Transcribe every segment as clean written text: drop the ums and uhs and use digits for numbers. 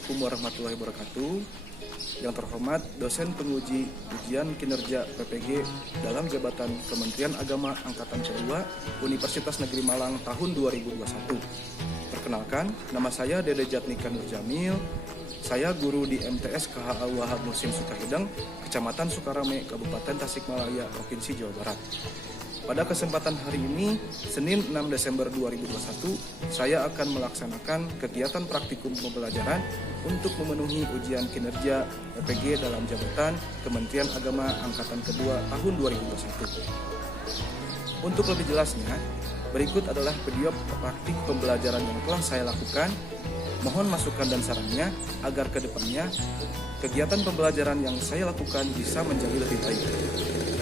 Assalamualaikum warahmatullahi wabarakatuh. Yang terhormat dosen penguji ujian kinerja PPG dalam jabatan Kementerian Agama Angkatan Kedua Universitas Negeri Malang tahun 2021. Perkenalkan, nama saya Dede Jatnika Nur Jamil. Saya guru di MTS KHA Wahab Muhsin Sukahideng, Kecamatan Sukarame, Kabupaten Tasikmalaya, Provinsi Jawa Barat. Pada kesempatan hari ini, Senin 6 Desember 2021, saya akan melaksanakan kegiatan praktikum pembelajaran untuk memenuhi ujian kinerja PPG dalam jabatan Kementerian Agama Angkatan Kedua tahun 2021. Untuk lebih jelasnya, berikut adalah video praktik pembelajaran yang telah saya lakukan. Mohon masukan dan sarannya agar ke depannya kegiatan pembelajaran yang saya lakukan bisa menjadi lebih baik.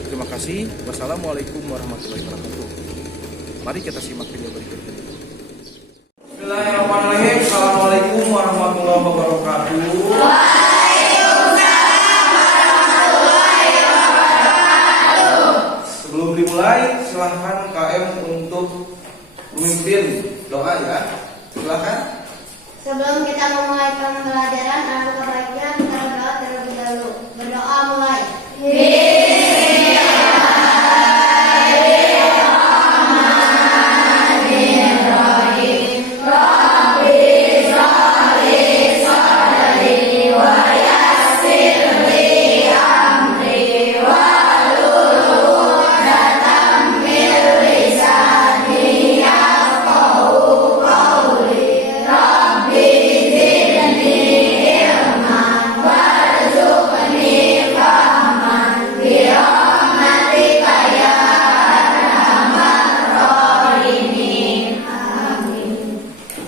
Terima kasih. Wassalamualaikum warahmatullahi wabarakatuh. Mari kita simak video berikut ini. Bismillahirrahmanirrahim. Assalamualaikum warahmatullahi wabarakatuh. Sebelum dimulai, silahkan KM untuk memimpin doa ya. Silahkan. Sebelum kita memulai pembelajaran, alangkah baiknya kita berdoa terlebih dahulu. Berdoa mulai.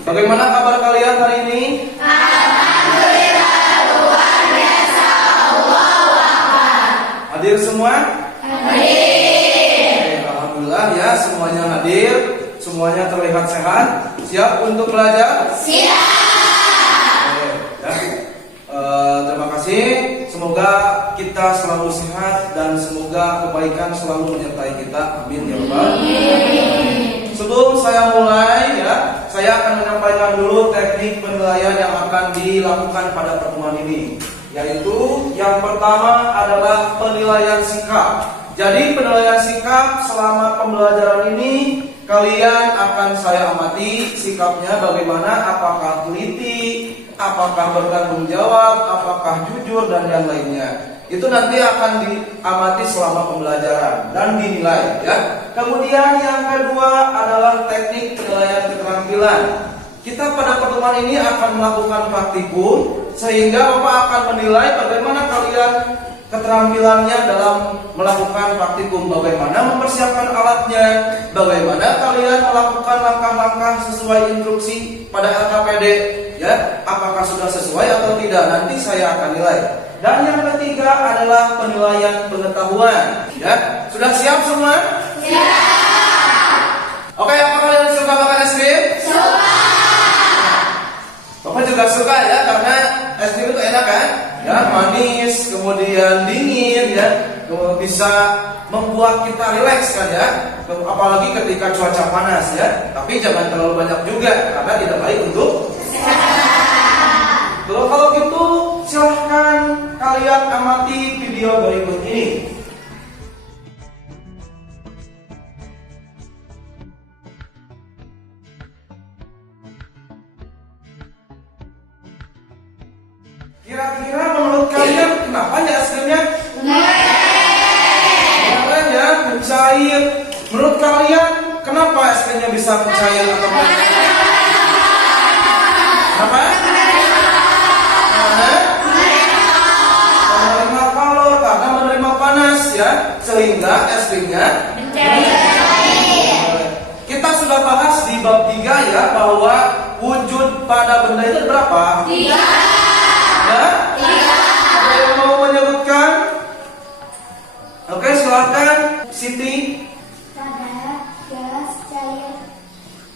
Bagaimana kabar kalian hari ini? Alhamdulillah, luar biasa. Allahu Akbar. Hadir semua? Hadir. Alhamdulillah ya, semuanya hadir, semuanya terlihat sehat. Siap untuk belajar? Siap. Ya. Terima kasih. Semoga kita selalu sehat dan semoga kebaikan selalu menyertai kita. Amin ya Rabbal. Sebelum saya mulai ya, saya akan menyampaikan dulu teknik penilaian yang akan dilakukan pada pertemuan ini. Yaitu yang pertama adalah penilaian sikap. Jadi penilaian sikap selama pembelajaran ini kalian akan saya amati sikapnya bagaimana, apakah teliti, apakah bertanggung jawab, apakah jujur dan yang lainnya. Itu nanti akan diamati selama pembelajaran dan dinilai ya. Kemudian yang kedua adalah teknik penilaian keterampilan. Kita pada pertemuan ini akan melakukan praktikum sehingga Bapak akan menilai bagaimana kalian keterampilannya dalam melakukan praktikum, bagaimana mempersiapkan alatnya, bagaimana kalian melakukan langkah-langkah sesuai instruksi pada LKPD ya, apakah sudah sesuai atau tidak, nanti saya akan nilai. Dan yang ketiga adalah penilaian pengetahuan ya. Sudah siap semua? Siap. Oke, apa kalian suka makan es krim? Suka. Bapak juga suka ya, karena es krim itu enak kan? Ya, manis, kemudian dingin ya, bisa membuat kita rileks kan ya, apalagi ketika cuaca panas ya. Tapi jangan terlalu banyak juga karena tidak baik untuk kesehatan. Kalau gitu silahkan kalian amati video berikut ini. Kira-kira menurut kalian kenapa ya es krimnya? Keren ya, mencair. Menurut kalian kenapa es krimnya bisa mencair atau mencair? Kenapa? Menerima kalor karena menerima panas ya, sehingga es krimnya mencair. Kita sudah bahas di bab 3 ya, bahwa wujud pada benda itu berapa? 3. Ada yang mau menyebutkan? Oke, silakan Siti. Padat, gas, cair.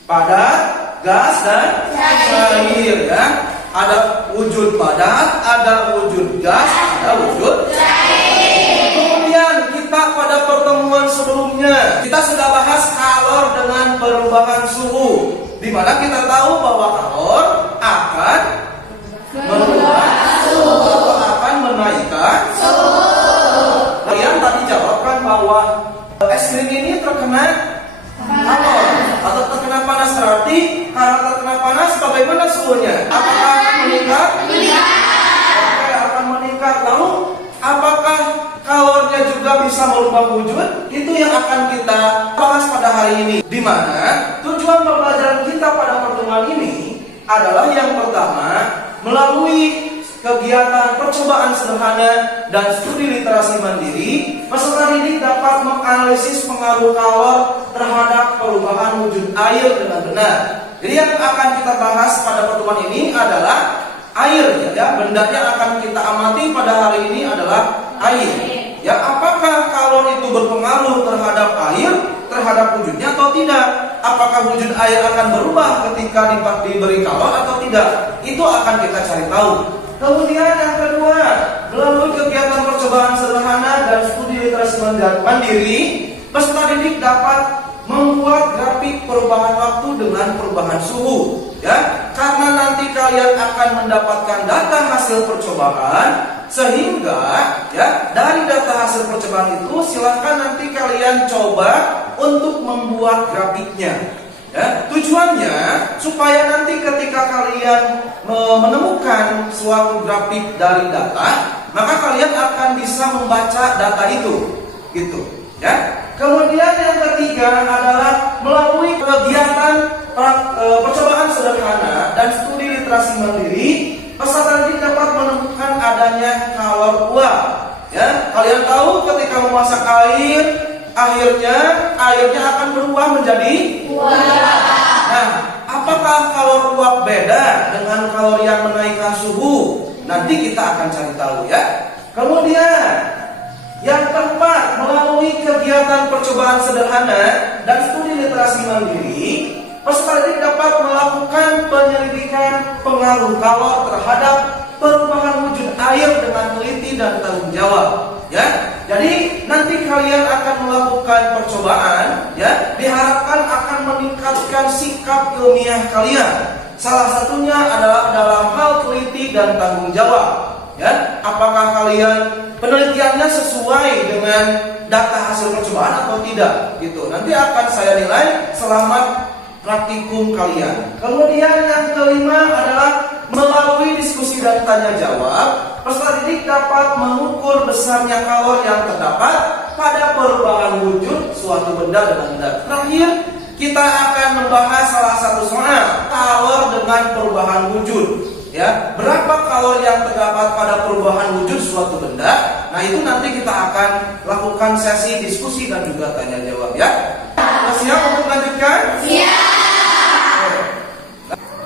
Padat, gas dan cair ya. Ada wujud padat, ada wujud gas, ada wujud cair. Kemudian kita pada pertemuan sebelumnya kita sudah bahas kalor dengan perubahan suhu, di mana kita tahu bahwa kalor akan terkena kalor. Atau terkena panas berarti karena terkena panas bagaimana suhunya? Apakah akan meningkat? Oke, akan meningkat. Lalu apakah kalornya juga bisa merubah wujud? Itu yang akan kita bahas pada hari ini. Di mana tujuan pembelajaran kita pada pertemuan ini adalah yang pertama, melalui kegiatan percobaan sederhana dan studi literasi mandiri, peserta didik dapat menganalisis pengaruh kalor terhadap perubahan wujud air dengan benar. Jadi yang akan kita bahas pada pertemuan ini adalah air, ya. Benda yang akan kita amati pada hari ini adalah air. Ya, apakah kalor itu berpengaruh terhadap air, terhadap wujudnya atau tidak? Apakah wujud air akan berubah ketika diberi kalor atau tidak? Itu akan kita cari tahu. Kemudian yang kedua, melalui kegiatan percobaan sederhana dan studi literasi mandiri, peserta didik dapat membuat grafik perubahan waktu dengan perubahan suhu, ya. Karena nanti kalian akan mendapatkan data hasil percobaan, sehingga ya dari data hasil percobaan itu silahkan nanti kalian coba untuk membuat grafiknya. Ya, tujuannya supaya nanti ketika kalian menemukan suatu grafik dari data, maka kalian akan bisa membaca data itu, gitu. Ya. Kemudian yang ketiga adalah melalui kegiatan percobaan sederhana dan studi literasi mandiri, peserta didik dapat menemukan adanya kalor uap. Ya, kalian tahu ketika memasak air, airnya akan berubah menjadi uap. Nah, apakah kalor uap beda dengan kalor yang menaikkan suhu? Nanti kita akan cari tahu, ya. Kemudian yang keempat, melalui kegiatan percobaan sederhana dan studi literasi mandiri, peserta didik dapat melakukan penyelidikan pengaruh kalor terhadap perubahan wujud air dengan teliti dan tanggung jawab. Ya, jadi nanti kalian akan melakukan percobaan, ya, diharapkan akan meningkatkan sikap ilmiah kalian. Salah satunya adalah dalam hal teliti dan tanggung jawab. Ya, apakah kalian penelitiannya sesuai dengan data hasil percobaan atau tidak? Gitu. Nanti akan saya nilai selama praktikum kalian. Kemudian yang kelima adalah melalui diskusi dan tanya jawab, peserta didik dapat mengukur besarnya kalor yang terdapat pada perubahan wujud suatu benda dengan benda. Terakhir, kita akan membahas salah satu soal kalor dengan perubahan wujud. Ya, berapa kalor yang terdapat pada perubahan wujud suatu benda? Nah, itu nanti kita akan lakukan sesi diskusi dan juga tanya jawab, ya. Siap untuk lanjutkan? Siap.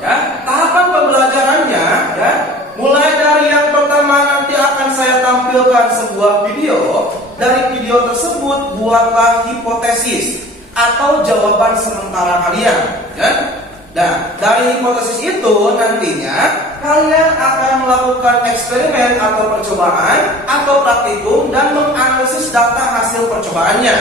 Ya, tahapan pembelajarannya, ya, mulai dari yang pertama nanti akan saya tampilkan sebuah video. Dari video tersebut buatlah hipotesis atau jawaban sementara kalian, ya. Nah, dari hipotesis itu nantinya kalian akan melakukan eksperimen atau percobaan atau praktikum dan menganalisis data hasil percobaannya.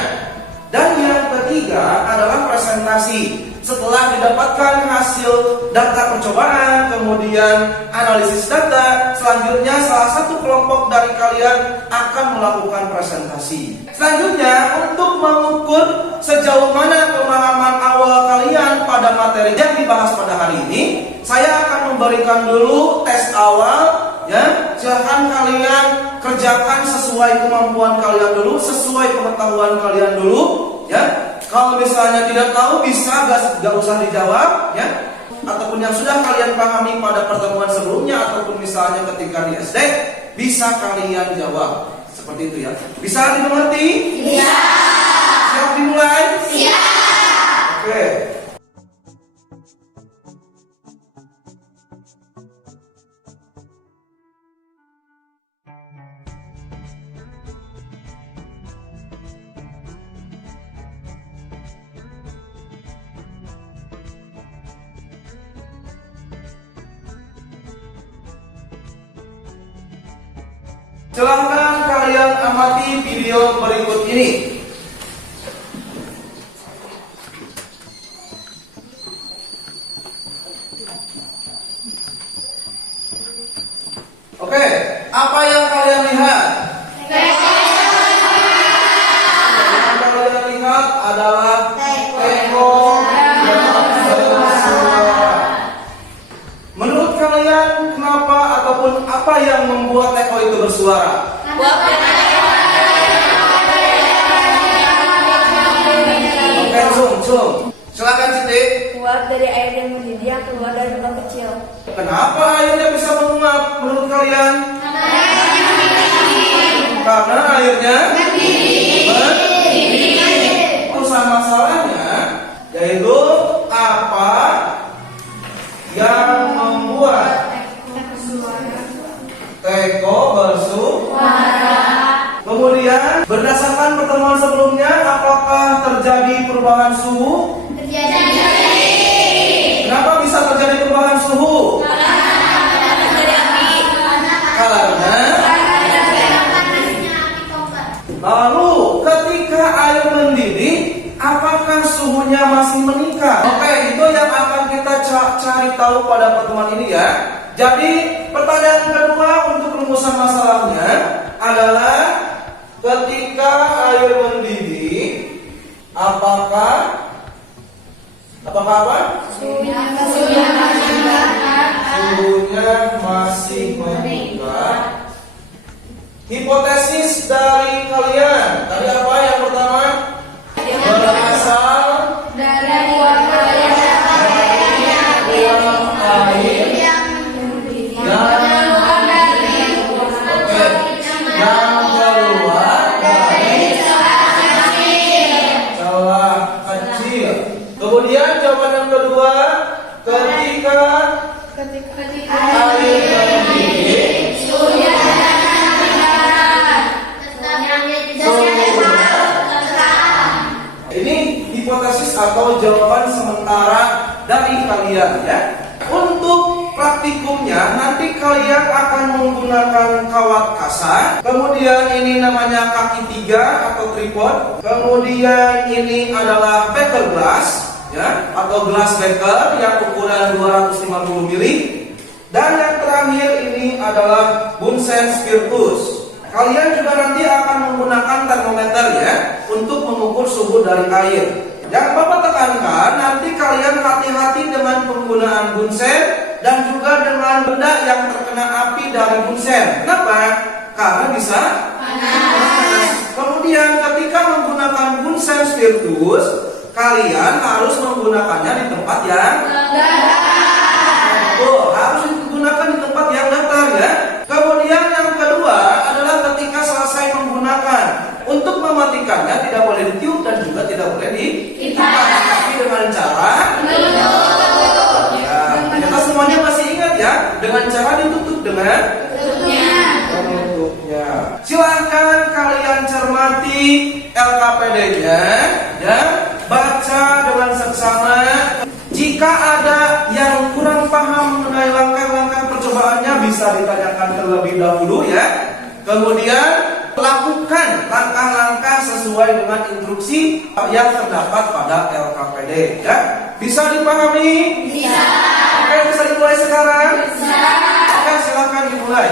Dan yang ketiga adalah presentasi. Setelah didapatkan hasil data percobaan, kemudian analisis data, selanjutnya salah satu kelompok dari kalian akan melakukan presentasi. Selanjutnya, untuk mengukur sejauh mana pemahaman awal kalian pada materi yang dibahas pada hari ini, saya akan memberikan dulu tes awal, ya. Silahkan kalian kerjakan sesuai kemampuan kalian dulu, sesuai pengetahuan kalian dulu, ya. Kalau misalnya tidak tahu bisa gak usah dijawab, ya. Ataupun yang sudah kalian pahami pada pertemuan sebelumnya ataupun misalnya ketika di SD bisa kalian jawab. Seperti itu, ya. Bisa dimengerti? Iya. Siap dimulai? Siap. Oke. Silahkan kalian amati video berikut ini. Oke, apa yang kalian lihat? Yang kalian lihat adalah apa yang membuat teko itu bersuara? Oke, Sung. Silakan Siti. Uap dari air yang mendidih yang keluar dari lubang kecil. Kenapa airnya bisa menguap menurut kalian? Karena airnya mendidih. Usaha masalahnya yaitu apa yang membuat teko bersuara. Kemudian berdasarkan pertemuan sebelumnya, apakah terjadi perubahan suhu? Kenapa bisa terjadi perubahan suhu? Karena lalu ketika air mendidih, apakah suhunya masih meningkat? Oke, itu yang akan kita cari tahu pada pertemuan ini ya. Jadi pertanyaan kedua untuk rumusan masalahnya adalah ketika air mendidih, apakah apa? Suhunya masih meningkat. Hipotesis dari kalian tadi apa yang pertama? Berasal dari uap air yang keluar dari celah kecil. Kemudian jawaban yang kedua, ketika air mendidih, suhunya ini hipotesis atau jawaban sementara dari kalian ya. Untuk praktikumnya nanti kalian akan menggunakan kawat kasar. Kemudian ini namanya kaki 3 atau tripod. Kemudian ini adalah beker glass ya, atau gelas beker yang ukuran 250 ml. Dan yang terakhir ini adalah Bunsen spiritus. Kalian juga nanti akan menggunakan termometer ya untuk mengukur suhu dari air. Yang Bapak tekankan, nanti kalian hati-hati dengan penggunaan bunsen dan juga dengan benda yang terkena api dari bunsen. Kenapa? Karena bisa panas. Kemudian ketika menggunakan bunsen spiritus, kalian harus menggunakannya di tempat yang harus digunakan di tempat yang datar ya. Kemudian yang kedua adalah ketika selesai menggunakan, untuk mematikannya tidak boleh ditiup dan juga tidak boleh dikipas, tapi dengan cara ya, kita semuanya masih ingat ya, dengan cara ditutup dengan penutupnya. Silahkan kalian cermati LKPD-nya ya, baca dengan seksama. Jika ada yang kurang paham mengenai langkah-langkah percobaannya, bisa ditanyakan terlebih dahulu ya. Kemudian lakukan langkah-langkah sesuai dengan instruksi yang terdapat pada LKPD ya. Bisa dipahami? Bisa. Oke, bisa dimulai sekarang? Bisa. Oke, silakan dimulai.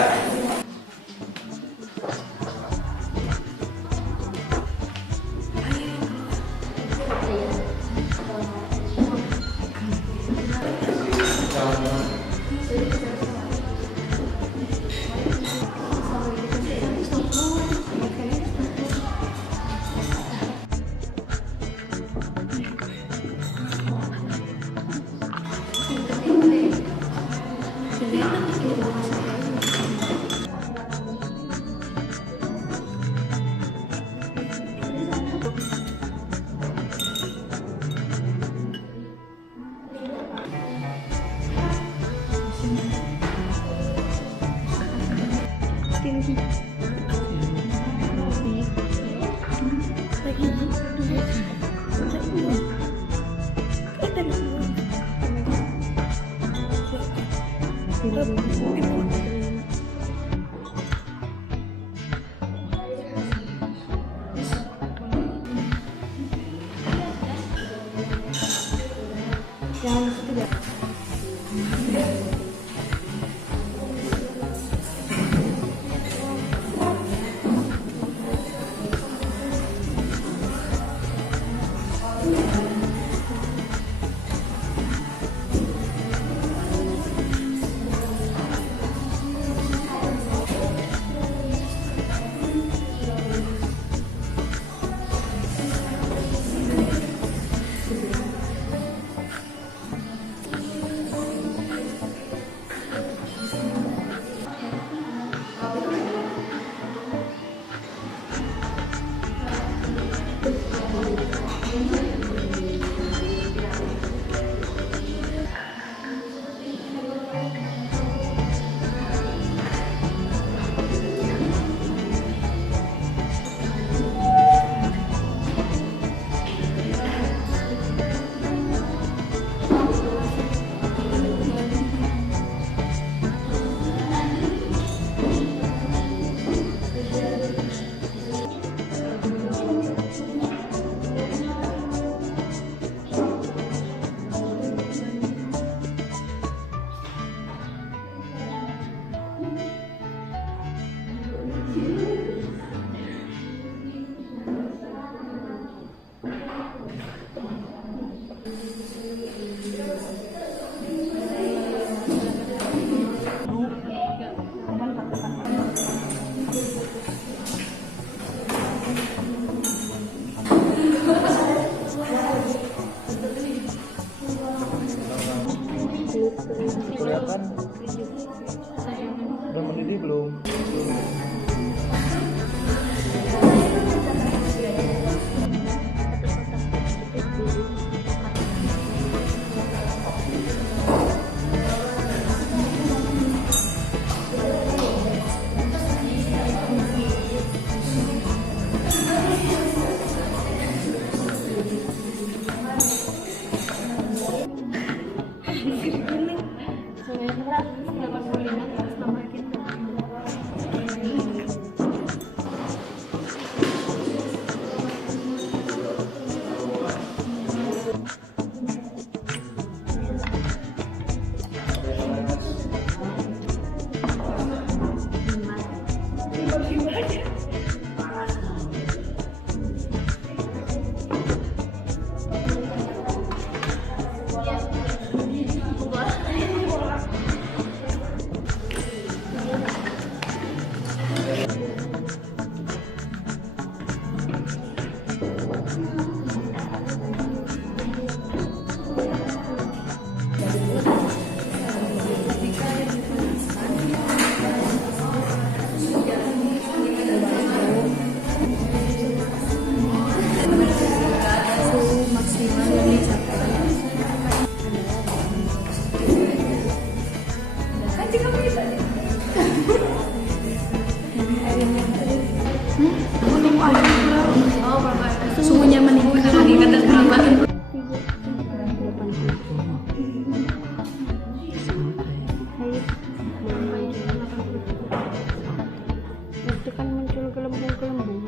Kelihatan? Udah mendidih belum? Suhunya meningkat lagi kadang berubah. Itu kan muncul gelembung-gelembung.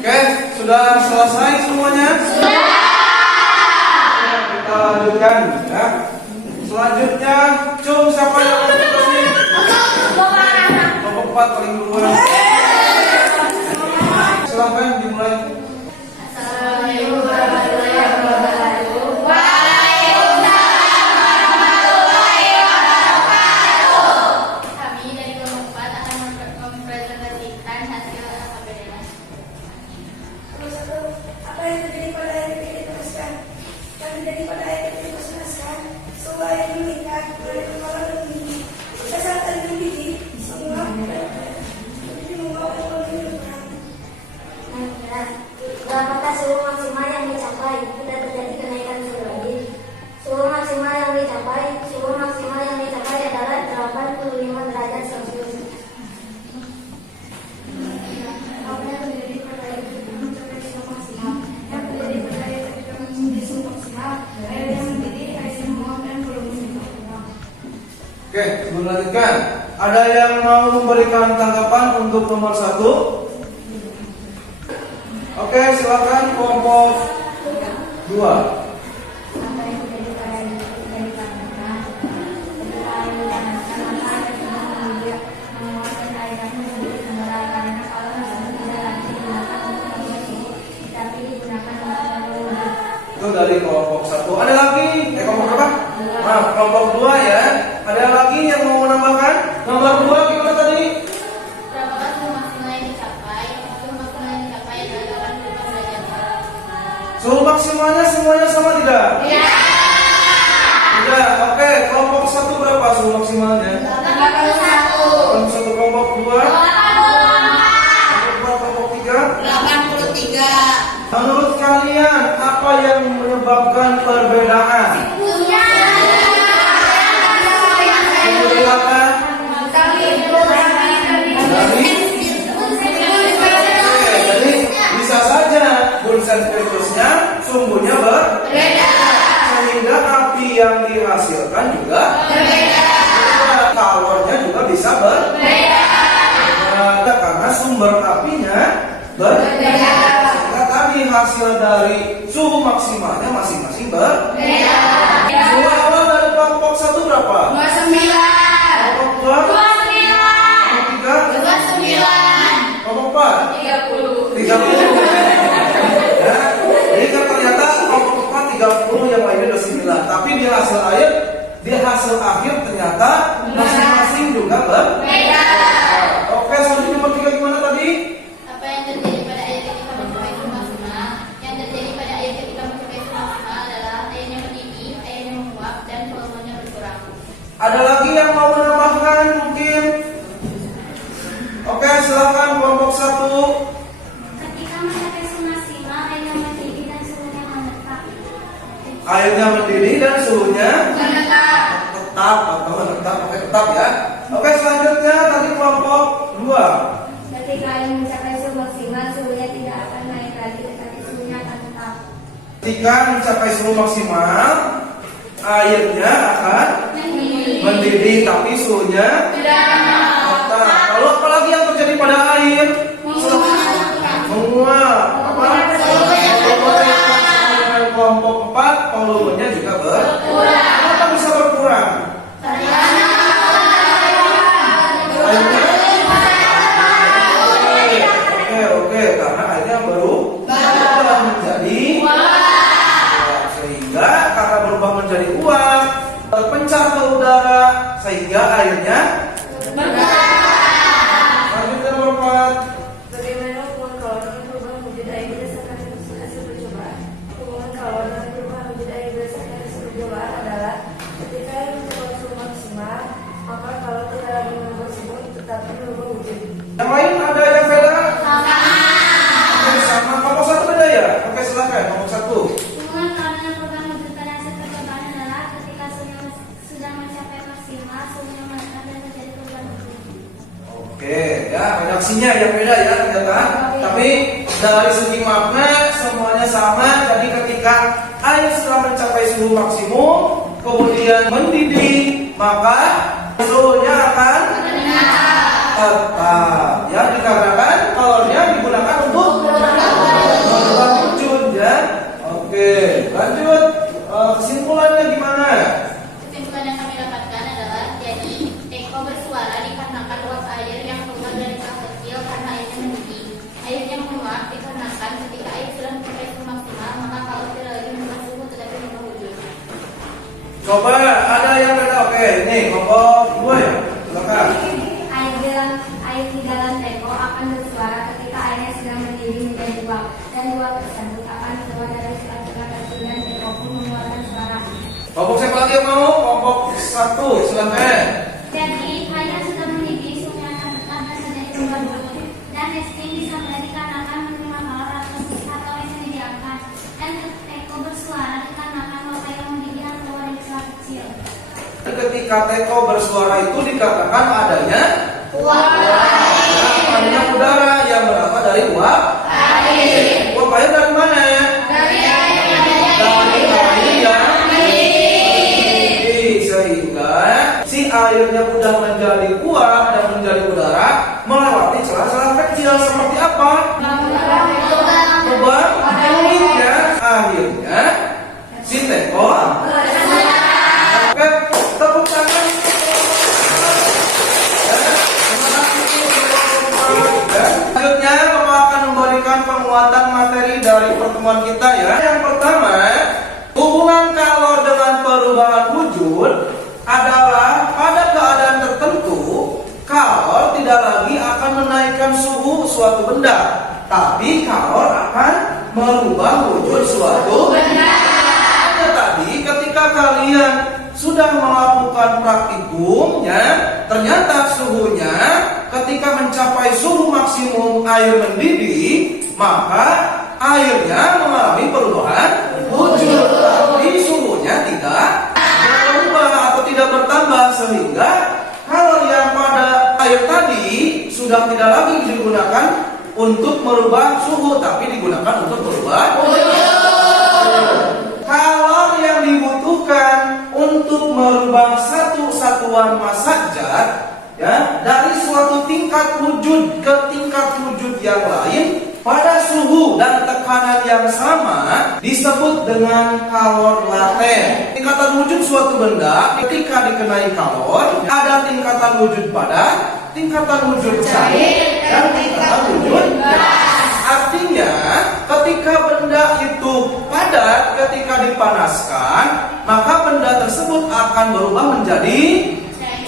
Oke, sudah selesai semuanya? Sudah. Kita lanjutkan ya. Selanjutnya, cum siapa yang mau kasih? Kelompok 4 paling duluan. Silakan dimulai. Kami dari kelompok 4 akan mempresentasikan hasil APBDN. Apa yang terjadi pada air yang diteruskan? Yang terjadi pada air yang diteruskan, semua air meningkat dari kepala ke tinggi. Kesehatan tinggi, semua jadi membawa penurunan. Berapakah suhu maksimal yang dicapai? Tidak terjadi kenaikan suhu lagi. Suhu maksimal yang dicapai adalah 85 derajat Celcius. Apa yang terjadi pada air yang tidak mencapai suhu maksimal? Yang terjadi pada air yang tidak mencapai suhu maksimal, air yang mendidih, air yang menguap, dan volume berkurang. Oke, sebelum lanjutkan, ada yang mau memberikan tanggapan untuk nomor 1? Oke, silakan kelompok 2. Apa yang terjadi pada air yang tidak dipanaskan? Ketika air dipanaskan, maka air tersebut mengeluarkan airan menjadi sumber karena kalau tersebut tidak lagi digunakan untuk membuat suhu, tapi digunakan untuk membuat. Itu dari kelompok 1. Ada lagi? Kelompok berapa? Nah, kelompok 2 ya. Ada lagi yang mau menambahkan? Nomor 2 gimana tadi? Berapakah suhu maksimal yang dicapai? Udah, oke. Kelompok 1 berapa suhu maksimalnya? 81. Kelompok 2? Kelompok 3? 83. Menurut kalian apa yang menyebabkan perbedaan? Membedakan jadi bisa saja bunsen spiritusnya sumbunya berbeda, sehingga api yang dihasilkan juga berbeda, kalornya juga bisa berbeda, karena sumber apinya berbeda, sehingga tadi hasil dari suhu maksimalnya masing-masing berbeda. Suhu awal dari kelompok 1 berapa? 29. Kelompok 2? Kelompok 3? 29. Kelompok 4? 30. Ya, jadi kan ternyata kelompok 4 30, yang lainnya 29. Tapi di hasil akhir ternyata masing-masing juga berbeda. Oke, selanjutnya nomor 3 gimana tadi? Apa yang terjadi pada air ketika mencapai suhu maksimal? Yang terjadi pada air ketika mencapai suhu maksimal adalah airnya mendidih, airnya menguap, dan volumenya berkurang. Ada lagi yang mau menambahkan mungkin? Oke, silakan kelompok 1. Ketika mencapai suhu maksimal, airnya mendidih dan suhunya menetap. Airnya mendidih dan suhunya Menetap. tetap atau menetap, oke tetap ya. Oke, selanjutnya tadi kelompok 2. Ketika air mencapai suhu maksimal, suhunya tidak akan naik lagi, tetapi suhunya akan tetap. Ketika mencapai suhu maksimal, airnya akan mendidih tapi suhunya tetap. Lalu apalagi yang terjadi pada air? Menguap. Apa? Dengan kelompok 4, volumenya juga berkurang. Kenapa bisa berkurang? Airnya? Oke, karena airnya berubah menjadi uap. Sehingga karena berubah menjadi uap, terpencar ke udara sehingga airnya lanjutkan nomor 4. Bagaimana hubungan kalor dengan perubahan wujud air berdasarkan hasil percobaan? Hubungan kalor dengan perubahan wujud air berdasarkan hasil percobaan adalah ketika air mencapai suhu maksimal, maka kalor tidak lagi merubah suhu tetapi merubah wujud. Yang lain ada yang beda? Oke, sama. Kelompok 1 beda ya? Oke, silakan kelompok 1. Hubungan kalor dengan perubahan wujud pada hasil percobaan adalah ketika suhunya sudah mencapai maksimal, suhunya menetap dan terjadi perubahan wujud. Oke, ya redaksinya yang beda ya ternyata. Tapi dari segi makna semuanya sama. Jadi ketika air setelah mencapai suhu maksimum kemudian mendidih, maka suhunya akan tetap. Ya, dikarenakan kalornya digunakan untuk merubah wujud ya. Oke, lanjut. Kesimpulannya gimana? Kesimpulan yang kami dapatkan adalah jadi eko bersuara dikarenakan uap air yang keluar dari sel kecil karena airnya mendidih. Airnya menguap dikarenakan ketika air sudah mencapai suhu maksimal maka kalor tidak lagi merubah suhu tetapi merubah wujud. Coba ada yang beda. Oke, ini kelompok 2 ya. Silakan. Air di dalam teko akan bersuara ketika airnya sedang mendidih menjadi uap dan uap tersebut akan keluar dari sela-sela kecil dan teko pun mengeluarkan suara. Kelompok siapa lagi yang mau? Kelompok 1, silakan. Jadi air yang sudah mendidih suhunya akan tetap dan terjadi perubahan wujud dan nesting bisa menjadi dikarenakan menerima kalor atau yang disediakan dan teko bersuara dikarenakan uap air yang mendidih yang keluar dari sela kecil. Ketika teko bersuara itu dikatakan adanya adanya udara yang berasal dari uap air. Uap air dari mana? Dari air yang mendidih. Sehingga si airnya sudah menjadi uap dan menjadi udara melewati celah-celah kecil seperti apa? Lubang mulut ya. Akhirnya si teko. Oke, tepuk tangan. Selanjutnya Bapak akan memberikan penguatan materi dari pertemuan kita ya. Yang pertama, hubungan kalor dengan perubahan wujud adalah pada keadaan tertentu kalor tidak lagi akan menaikkan suhu suatu benda, tapi kalor akan merubah wujud suatu benda. Tadi kalian sudah melakukan praktikum, ya, ternyata suhunya ketika mencapai suhu maksimum air mendidih, maka airnya mengalami perubahan wujud, tapi suhunya tidak berubah atau tidak bertambah, sehingga kalor yang pada air tadi sudah tidak lagi digunakan untuk merubah suhu, tapi digunakan untuk merubah kalor yang dibutuhkan untuk merubah satu satuan massa zat, ya, dari suatu tingkat wujud ke tingkat wujud yang lain pada suhu dan tekanan yang sama disebut dengan kalor laten. Tingkatan wujud suatu benda ketika dikenai kalor ada tingkatan wujud padat, tingkatan wujud cair, dan tingkatan wujud gas. Artinya ketika benda itu padat ketika dipanaskan, maka benda tersebut akan berubah menjadi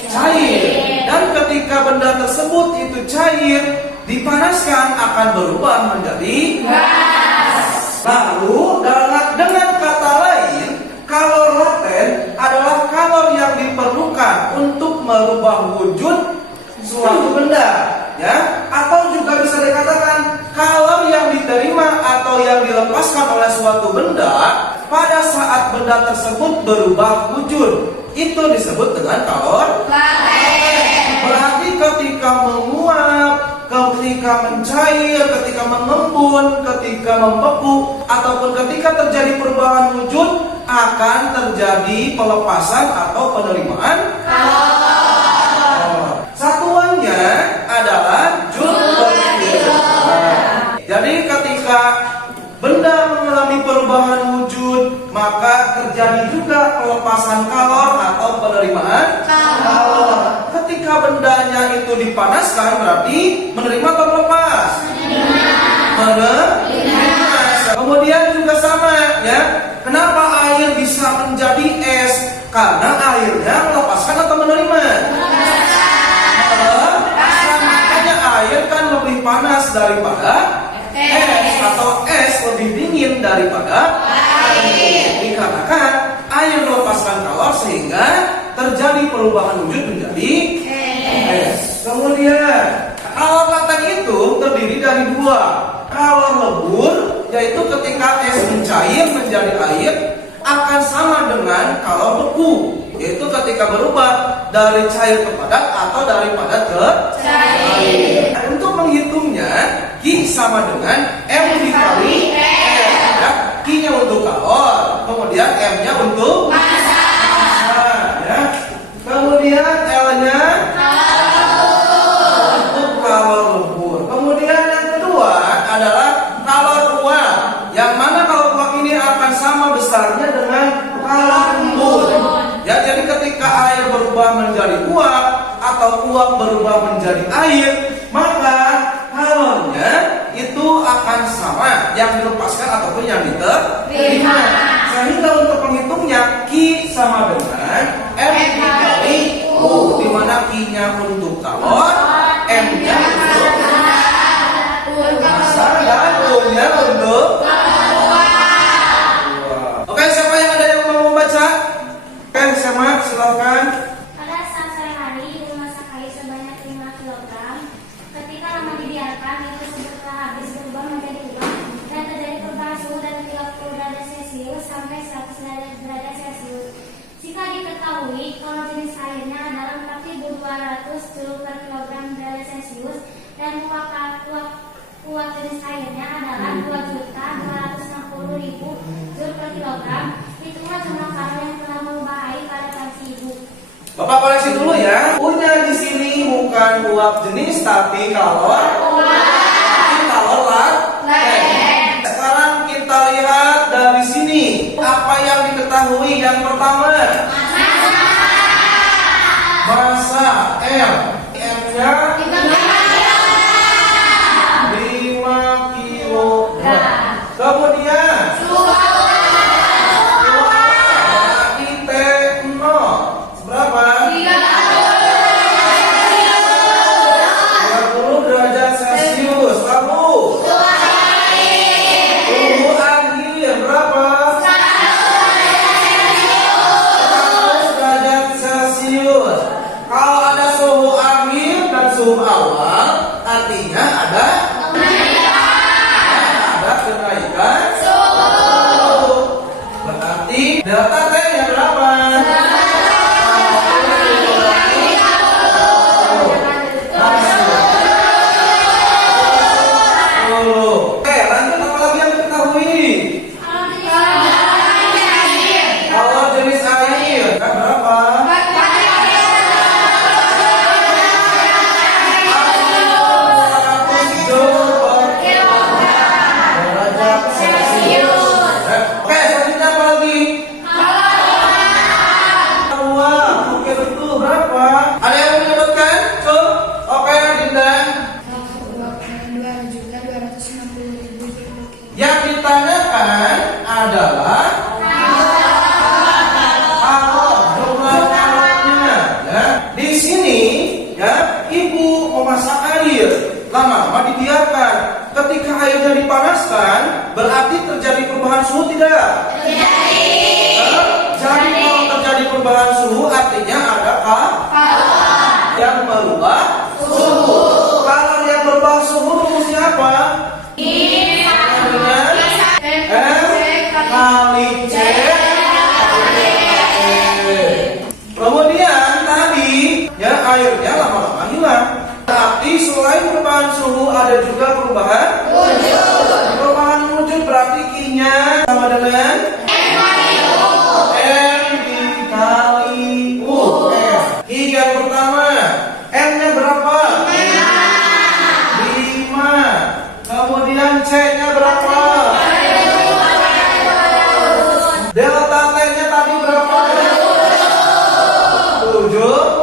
cair, dan ketika benda tersebut itu cair dipanaskan akan berubah menjadi gas. Lalu dengan kata lain, kalor laten adalah kalor yang diperlukan untuk merubah wujud suatu benda, ya, atau juga bisa dikatakan kalor yang diterima atau yang dilepaskan oleh suatu benda pada saat benda tersebut berubah wujud, itu disebut dengan kalor laten. Berarti ketika menguap, ketika mencair, ketika mengembun, ketika membeku, ataupun ketika terjadi perubahan wujud, akan terjadi pelepasan atau penerimaan kalor. Satuannya adalah joule/kilo. Jadi ketika benda mengalami perubahan wujud, maka terjadi juga pelepasan kalor atau penerimaan kalor. Ketika bendanya itu dipanaskan, berarti menerima atau melepas? Menerima. Kemudian juga sama, ya. Kenapa air bisa menjadi es? Karena airnya melepaskan atau menerima? Makanya air kan lebih panas daripada es, atau es lebih dingin daripada air. Dikarenakan air melepaskan kalor sehingga terjadi perubahan wujud menjadi es. Kemudian kalor laten itu terdiri dari dua. Kalor lebur, yaitu ketika es mencair menjadi air, akan sama dengan kalor beku, yaitu ketika berubah dari cair ke padat atau dari padat ke cair. Untuk menghitungnya, Q sama dengan M dikali S, ya. Q-nya untuk kalor, kemudian M-nya untuk massa, ya. Kemudian L-nya untuk kalor lebur. Kemudian yang kedua adalah kalor uap, yang mana kalor uap ini akan sama besarnya dengan kalor embun. Ya, jadi ketika air berubah menjadi uap atau uap berubah menjadi air, maka kalornya itu akan sama yang dilepaskan ataupun yang diterima. Sehingga untuk menghitungnya, Q sama dengan M dikali U, di mana Q-nya untuk kalor, M-nya untuk massa, dan U-nya untuk uap. Oke, siapa yang ada yang mau membaca? Oke, siapa? Silakan. Pada saat sore hari, memasak air sebanyak 5 kg. Ketika lama dibiarkan, itu telah habis berubah menjadi uap dan terjadi perubahan suhu dari 30 derajat Celcius sampai 100 derajat Celcius. Jika diketahui kalau jenis airnya adalah 4.200 joule per kilogram derajat Celcius dan uap jenis airnya adalah 2.260.000 joule per kilogram, itulah jumlah kalor yang telah mengubah air pada pagi ibu. Bapak koreksi dulu ya. U-nya di sini bukan uap jenis tapi kalor. Tapi kalor laten. Sekarang kita lihat dari sini apa yang diketahui. Yang pertama, massa M. M-nya 5 kilogram. Kemudian berarti T0 berapa? 30 derajat Celcius. Lalu suhu akhir berapa? 100 artinya ada kenaikan. Berarti delta T-nya berapa? Oke, lanjut apa lagi yang diketahui? Kalau jenis air kan berapa? Oke, selanjutnya apa lagi? Uang. Oke, betul. Berapa? Ada yang menyebutkan? Coba. Oke, Dinda. 2.260.000. Yang ditanyakan adalah kalau jumlah kalornya. Ya. Di sini, ya, ibu memasak air. Lama-lama dibiarkan. Ketika airnya dipanaskan, berarti terjadi perubahan suhu tidak? Jadi kalau terjadi perubahan suhu artinya ada yang merubah suhu. Kalau yang berubah suhu rumusnya apa? Kali C. Kemudian tadi ya airnya lama-lama hilang. Tapi selain perubahan suhu ada juga perubahan wujud. Perubahan wujud berarti I-nya sama dengan M dikali U. I yang pertama, M-nya berapa? 5. Kemudian C-nya berapa? Delta T-nya tadi berapa? 70.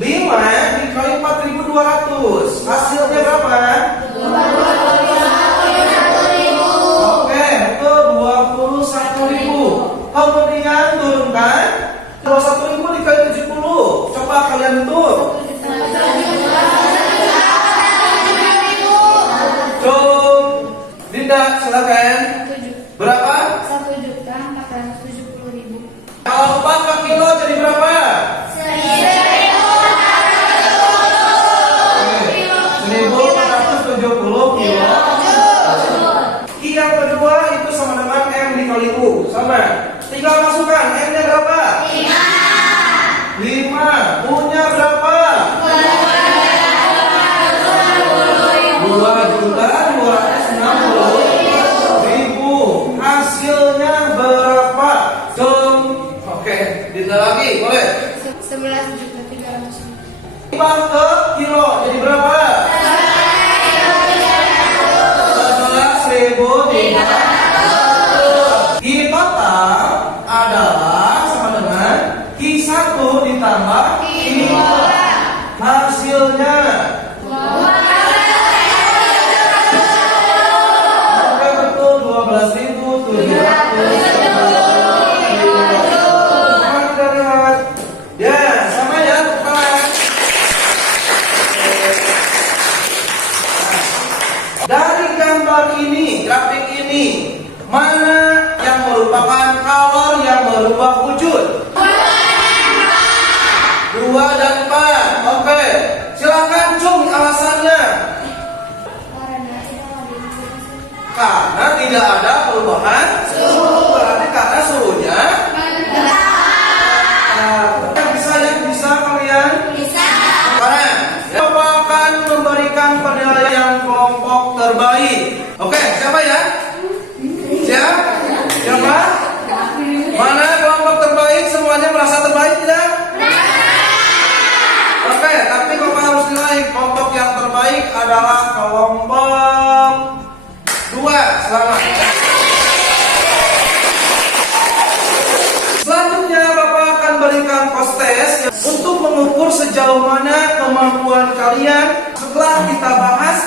5 dikali 4.200. Hasilnya berapa? Oke, itu 21.000. Kemudian turunkan 21.000 dikali 70. Coba kalian hitung. Dinda, silakan. Berapa? 1.470.000. Kalau 4 per kilo jadi berapa? 1.470 kilo. I yang kedua itu sama dengan M dikali U. Sama. Tinggal masukkan. M-nya berapa? 5. U-nya berapa? 2.260.000. Hasilnya berapa? Oke, Dinda lagi, boleh? 11.300.000. 5 ke kilo jadi berapa? 11.300. I total adalah sama dengan I1 ditambah I2. Hasilnya oke, betul 12.700. Ya, sama ya, teman. Dari gambar ini, grafik ini, mana yang merupakan kalor yang merubah wujud? 2 dan 4. Oke, silakan cung alasannya. Karena tidak ada perubahan suhu, berarti karena suhunya yang bisa kalian? Bisa. Sekarang, Bapak akan memberikan penilaian kelompok terbaik. Oke, siapa ya? Siap? Siapa? Mana kelompok terbaik? Semuanya merasa terbaik tidak? Oke, tapi Bapak harus nilai kelompok yang terbaik adalah kelompok 2. Selamat. Selanjutnya Bapak akan berikan post test untuk mengukur sejauh mana kemampuan kalian setelah kita bahas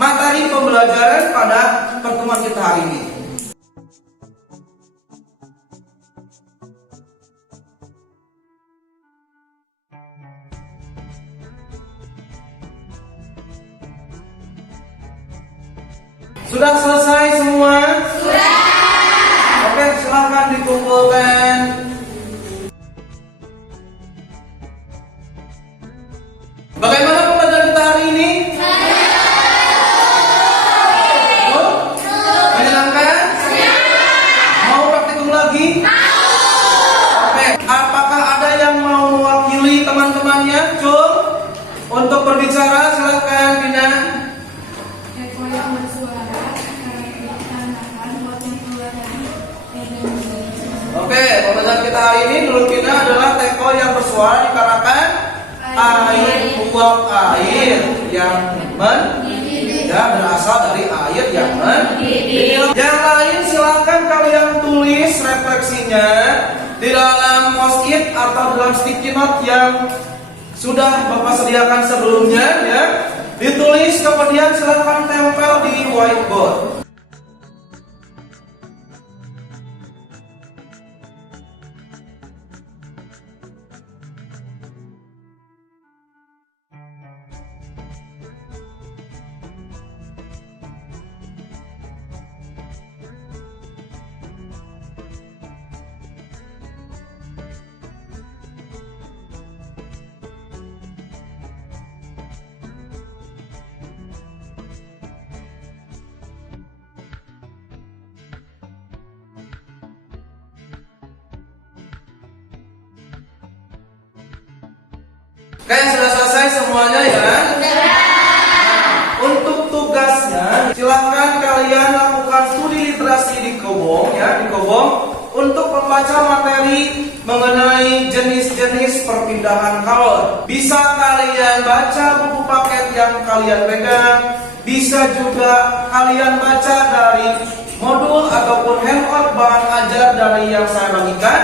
materi pembelajaran pada pertemuan kita hari ini. Sudah selesai semua? Sudah. Oke, silakan dikumpulkan. Bagaimana berbicara silakan Bina. Eko yang bersuara ditandahkan buat yang keluar dari Oke, pembelajaran kita hari ini menurut Bina adalah teko yang bersuara dikarenakan air, uap air yang ya, berasal dari air yang mendidih. Yang lain silakan kalian tulis refleksinya di dalam post-it atau dalam sticky note yang sudah Bapak sediakan sebelumnya ya. Ditulis kemudian silakan tempel di whiteboard. Oke, sudah selesai semuanya ya? Untuk tugasnya, silahkan kalian lakukan studi literasi di Kobong ya, di Kobong untuk membaca materi mengenai jenis-jenis perpindahan kalor. Bisa kalian baca buku paket yang kalian pegang, bisa juga kalian baca dari modul ataupun handout bahan ajar dari yang saya bagikan.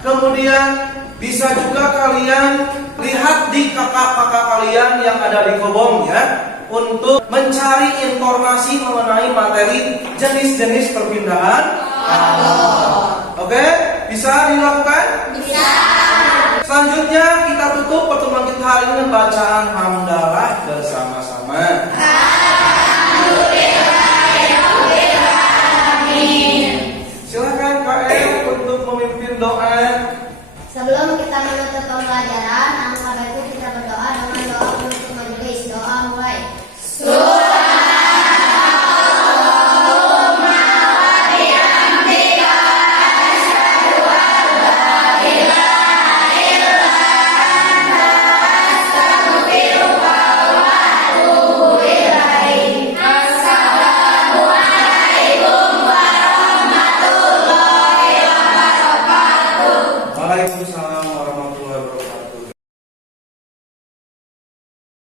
Kemudian bisa juga kalian lihat di kakak-kakak kalian yang ada di Kobong ya, untuk mencari informasi mengenai materi jenis-jenis perpindahan kalor. Oke, bisa dilakukan? Bisa. Selanjutnya kita tutup pertemuan kita hari ini dengan bacaan hamdalah.